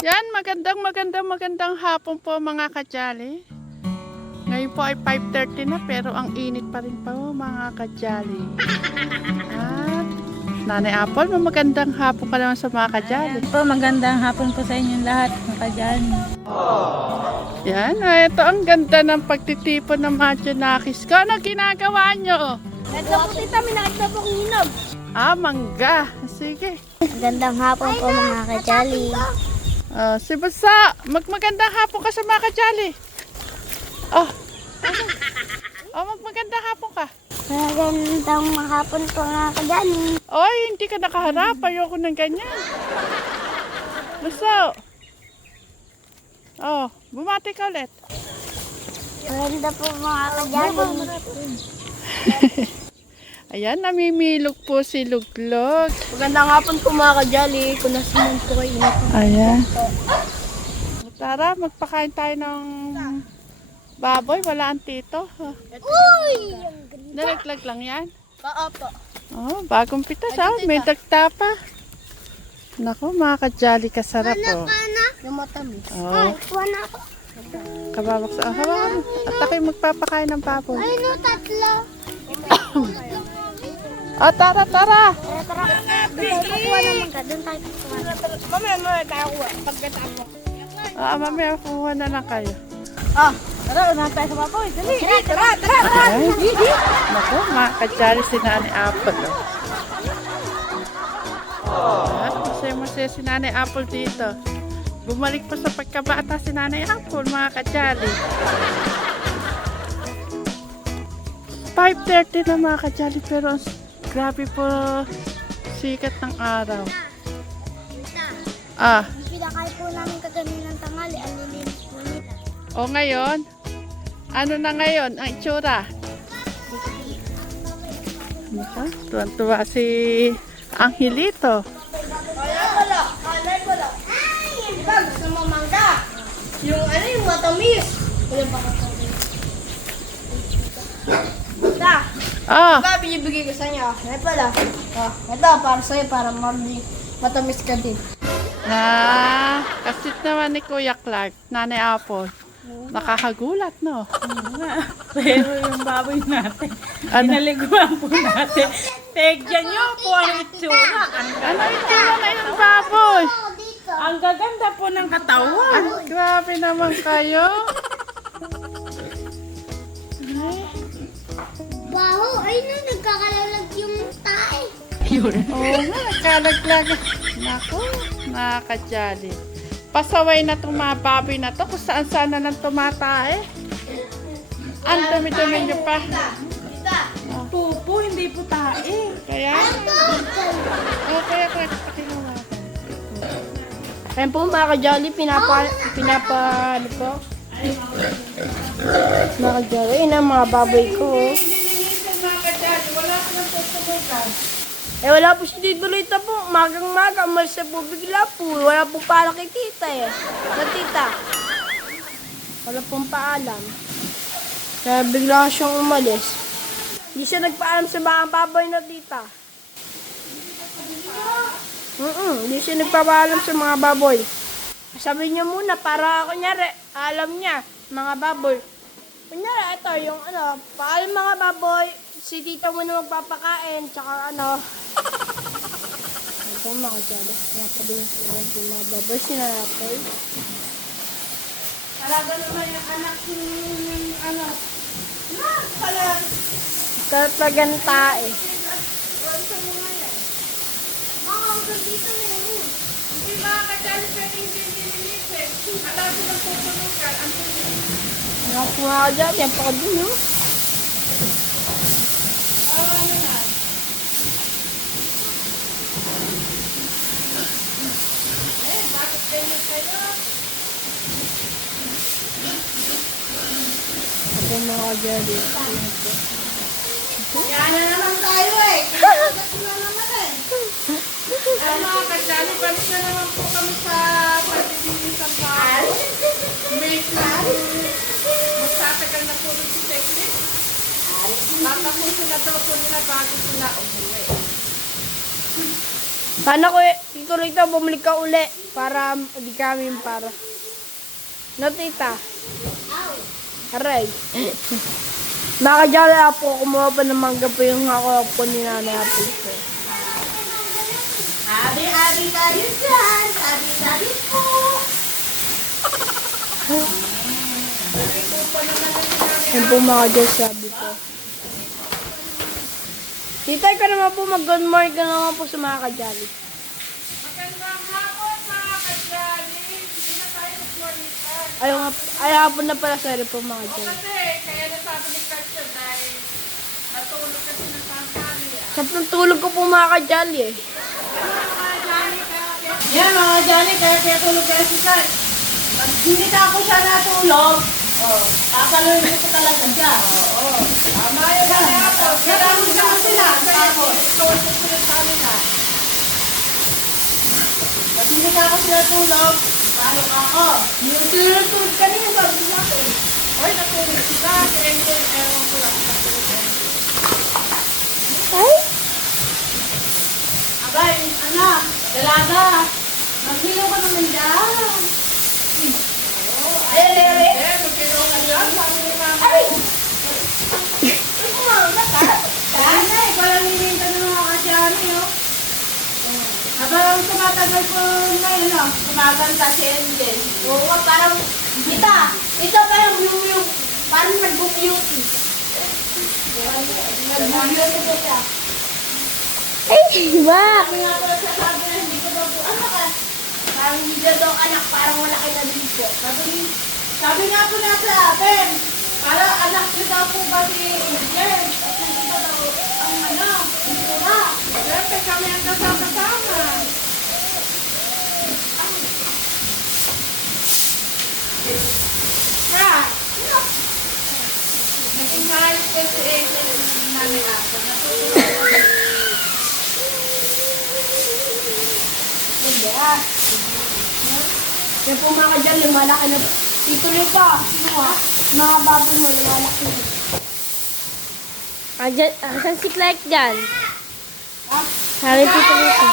Yan, magandang hapon po mga kajali. Ngayon po ay 5:30 na pero ang init pa rin po mga kajali. At Nanay Apple, magandang hapon ka naman sa mga kajali. Po, magandang hapon po sa inyong lahat, mga kajan. Yan, ito ang ganda ng pagtitipon ng mga Junakis ko. Ano ginagawa nyo? Nagkapot ito, may nakita pong hinog. Mangga. Sige. Magandang hapon po mga kajali. Si Basa, magandang hapon ka sa mga kajali. Magandang hapon ka. Magandang hapon po mga kajali. Oy, hindi ka nakaharap. Ayoko ng ganyan. Basa. Bumati ka ulit. Maganda po mga kajali. Ayan, namimilog po si Luglog. Magandang hapon po mga kajali. Kung nasumun po kayo na po. Ayan. Tara, magpakain tayo ng baboy. Wala ang tito. Uy! Nalaglag lang yan. Opo. Bagong pitas. May dagta pa. Naku, mga kajali, kasarap po. Yung matamis. Oh, Kuha na ako. kababak sa hawakan. At ako'y magpapakain ng baboy. Ay no, tatlo. Tara. Tara. Doon tayo kuha naman ka. Doon tayo kuha. Mamaya tayo kuha. Pagkatapos. Mamaya kuha na lang kayo. Tara, unahan tayo sa baboy. Dali. Tara. Ay, naku, mga kajali si Nanay Apple. Masaya si Nanay Apple dito. Bumalik pa sa pagkabata si Nanay Apple, mga kajali. 5:30 na mga kajali, pero grabe po sikat ng araw. Pinakain po namin kaganin ng tangali. Ang lilinis po nila. O ngayon, ano na ngayon ang itsura? Tuwan-tuwa si Angelito. Wala. Diba gusto mo mangga? Yung matamis. Wala ba diba binibigay ko sa inyo? Ano pala? Ito para sa'yo, para matamis ka din. Kasit naman ni Kuya Clark, Nanay Apple. Nakakagulat, no? Pero yung baboy natin, Ano? pinaliguan po natin. Tegyan nyo po ang itsura. Ano itsura na yung baboy? Ang gaganda po ng katawan. Grabe naman kayo. Baho, ay na, nagkakalalag yung tae. Oo nga, nagkalaglag. Naku, nakakajali. Pasaway na itong mga baboy na to kung saan na nang tumatae. Ang dumi-dumi nyo pa. Pupo, hindi po tae. Kaya? Kaya pakinuha. Ayun po mga kajali, ano po? Mga kajali, yun ang mga baboy ko. Wala po si Tito Lita po. Magang-maga, umalis na po bigla po. Wala pong paalam kay tita Sa tita. Wala pong paalam. Kaya bigla siyang umalis. Hindi siya nagpaalam sa mga baboy na tita. Hindi siya nagpapaalam sa mga baboy. Sabi niya muna para kunyari, alam niya, mga baboy. Kunyari, ito yung paalam mga baboy, si tita muna magpapakain, tsaka ito mga kajali, napaling yung mga baboy, sinanapay. Talaga naman yung anak yung Tataganta eh. Anak mga kajali, yan pa ka dun, no? Ako mga kajali. Yan na naman tayo eh. Kinagat na naman eh. Mga kajali, balik na naman po kami sa pagbibilis ng baboy. May magtatagal na po rin si Teknik. Tatapusin na daw po nila bago sila umuwi. Sana ko Tito Rito, bumalik ka uli. Para di kami para. No, tita? Aray. Nakajali po, kumuha pa ng mangga po yung ako po ni Nanay Apo po. Abi-abi tayo dyan. Abi-abi po. Yan po mga Diyos, sabi po. Tita, ka naman po, mag-good morning ka naman po sa mga kajali. Magandang hapon mga kajali. Hindi na tayo nagmoritan. Ayaw po na pala, sorry po mga O kajali. kasi, kaya nasabi ni Katya dahil natulog kasi ng tanghali. Sa tulog ko po mga kajali eh. Yan mga Johnny, kaya tulog kayo si Sir. Pag hindi na ako siya natulog, kakaluin ko talaga siya. Tama yun na hapon. Kailangan naman sila. Tapos, Ikaw sila sa amin ha. pag hindi na ako sila tulog, talo ako. Yung tulog kanina, sabi niya ako eh. Hoy, natulog sila. Kaya hindi ko ewan ko lang. Natulog yan. Ay? Abay, anak, dalaga. Maghilo ka naman dyan. Ay, ay, Eh, magkiro ka dyan. Sabi ni mama. ay! Sana, walang hininta ng mga kasyari, oh. Habang tumatagal po ngayon, oh, kumaganda si Angel. Oo, parang, ito parang yung parang nag-beauty. Nag-beauty po siya. Ay, ba? Sabi nga po sa sabi na hindi ko daw po anak, ah. Parang hindi daw anak, parang malaki na din po. Sabi nga po na sa akin, para anak niyo daw po ba si Angel? At hindi ko daw ang ano, hindi ko ba? Siyempre kami ang kasama-sama. Ha? Naging maayos ko si Angel namin ako. Natulog. Yan po mga kadyan, lumalaki na. Ituloy pa. Mga baboy mo, lumalaki na. Asan si Clark dyan? Sabi tituloy pa.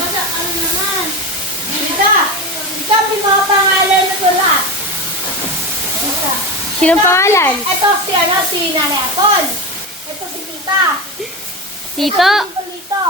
Ano naman? Ika, may mga pangalan na sulat. Sinong pangalan? Ito si Nanay Apol. Ito si Tita. Tito? Dito.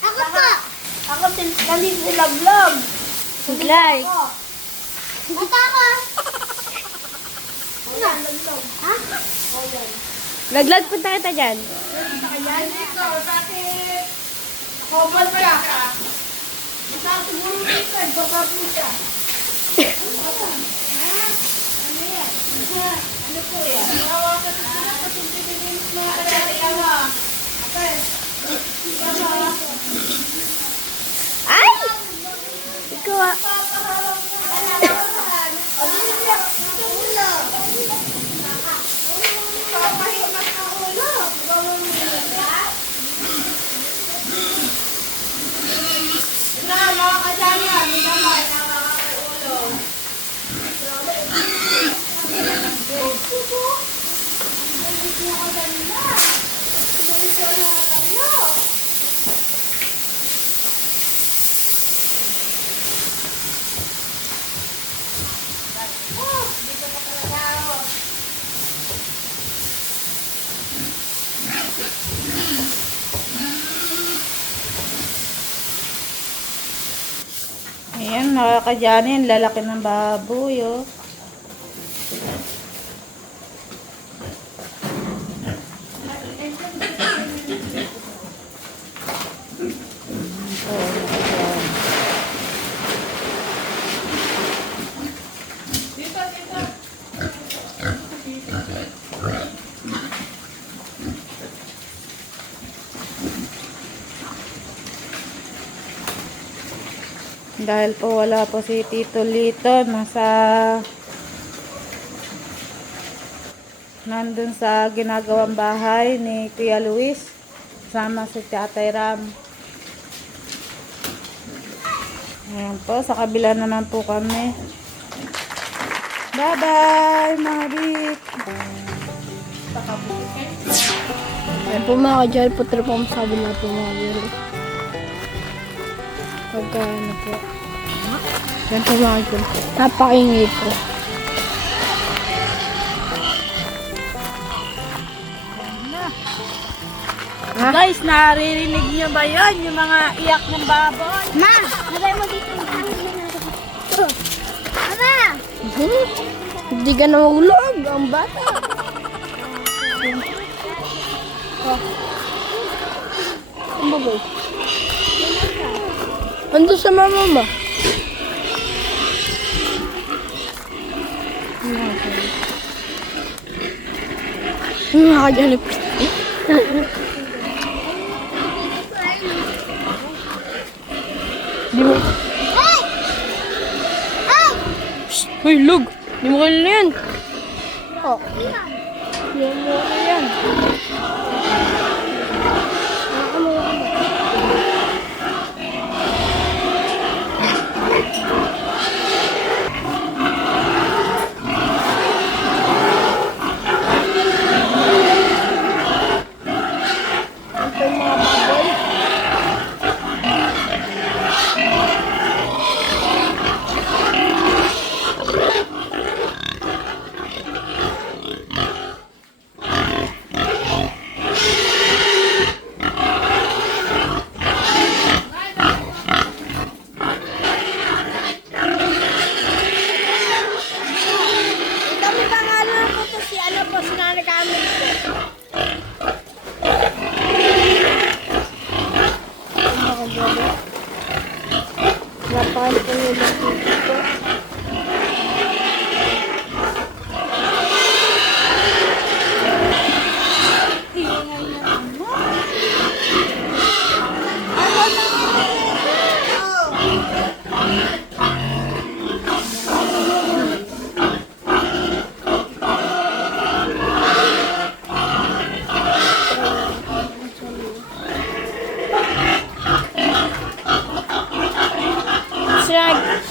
Ako po. Ako nandito si Lablog. Si Clark. Ako. Ito ako. Ha? Laglag punta kita dyan. Ayan, ito. Bakit? Common pala ka. Basta siguro dito, baba po siya. Ano po yan? Nawawakan na sila kasi hindi binilis mga kajali. Ay! Ikaw ah. Mga kajali, hindi naman nakakaulo. Ayan, mga kadyanin, lalaki ng baboy, oh. Dahil po wala po si Tito Lito, nandun sa ginagawang bahay ni Kuya Luis, sama si Tatay Ram. Ayan po, sa kabila naman po kami. Bye-bye, mga dik! Ayan po mga kadyan, putro po sabi na po mga kadyan. Pagkaano po. Yan po mga idol. Napakaingay po. Guys, naririnig niyo ba yun? Yung mga iyak ng baboy? Ma, lagay mo dito yung Mama! Hindi ka nahulog ang bata. Ang baboy. Ando sa mama mo. Nakakaganip. Di mo. Hoy, lug! Di mo kailan yan. Oh. Di mo kailan yan. Ito yung mga baboy. Ito may pangalan ko to si ano po, si Nanay Carmen po. Napakain po nila dito.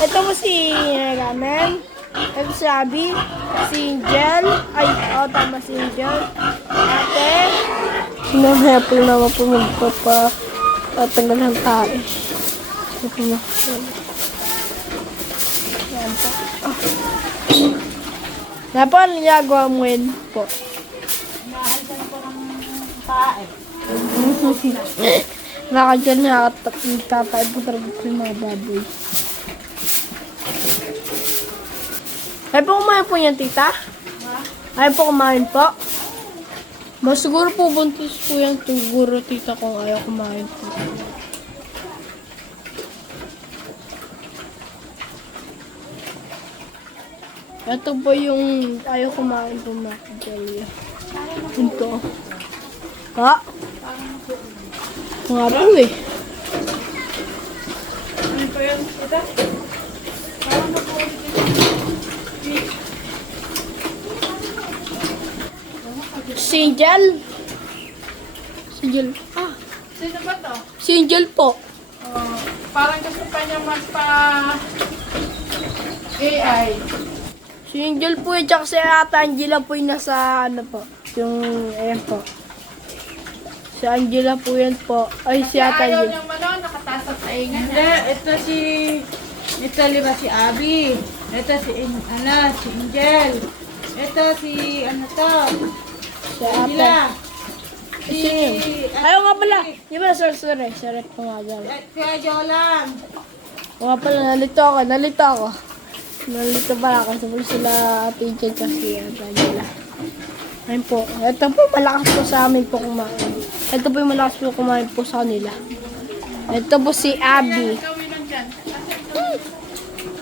Ito po si Ramen. Ito si Abby. Si Angel. Ay, tama si Angel. Ate. Sinamaya po naman po magpapatagal ng tae. Ito po na. Yan po. Yan po ang nagagawa mo yun po. Nahalsan ko ng tae. Baka dyan nakatapay po talaga po yung mga baboy. Ayaw po kumain po yan, tita? Ayaw po kumain po? Mas siguro po buntis po yan, siguro, tita, kung ayaw kumain po. Ito po yung ayaw kumain po, mga Jelly. Ito. Ha? Nga po eh. Ano po yun? Ito? Si Angel. Si Angel. Ah, Sino ba to? si Angel po. Parang gusto pa niya magpa AI. Si Angel po eh, tsaka si Ate Angela po yung nasa ano po. Yung, ayan po. Si Angela po yan po. Ay, si Ate Ayaw Angela. niyang nakataas at taingan Hindi, ito lima si Abby. Ito si Angel. Ito si ano to? Si Ate. Angela. Sino yun? Ayaw nga pala. Di ba, sorry. Sorry po nga dyan. Kaya Jolan. O nga pala, nalito ako. Nalito pala ako. Sabi sila Ate Angel kasi Ate Angela. Ayun po. Ito po, malakas po sa amin po kumain. Ito po yung malakas po kumain po sa kanila. Ito po si Abby. gawin lang dyan.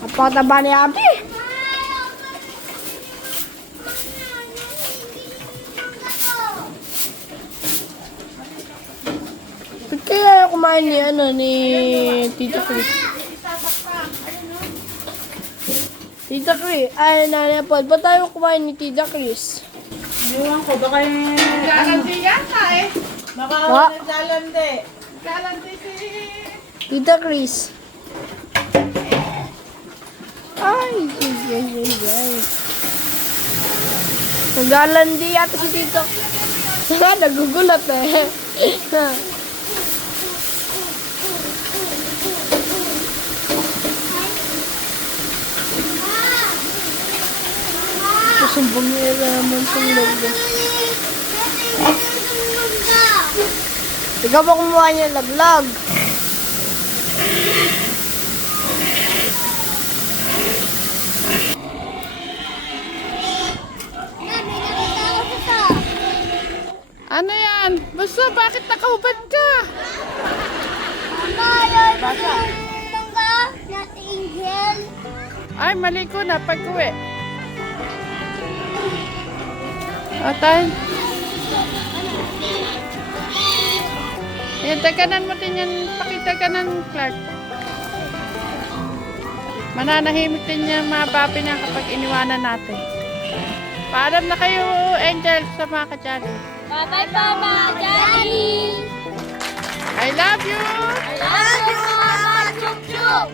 Napakataba ni Abby. Ba't kaya kumain ni Tita Chris? Tita Chris, ay Nanay Pod, ba't tayo kumain ni Tita Chris? Iwan ko, baka yung... Galandi yata eh. Baka Wa- naglalande. Galandi si... Tita Chris. Ay, Naglalandi yata si Tita. Nagugulat eh. Sumbong nilalaman sa laglag. Ikaw ba kumuha niya laglag? Ano yan? Buso, bakit nakahubad ka? Ay, mali ko na pag-uwi. Atay. Yan, taganan mo din yan. Pakitaganan, Clark. Mananahimik din yung mga papi niya kapag iniwanan natin. Paalam na kayo, Angel, sa mga kajali. Bye-bye po, mga Daddy! I love you! I love you, Mama Chup Chup!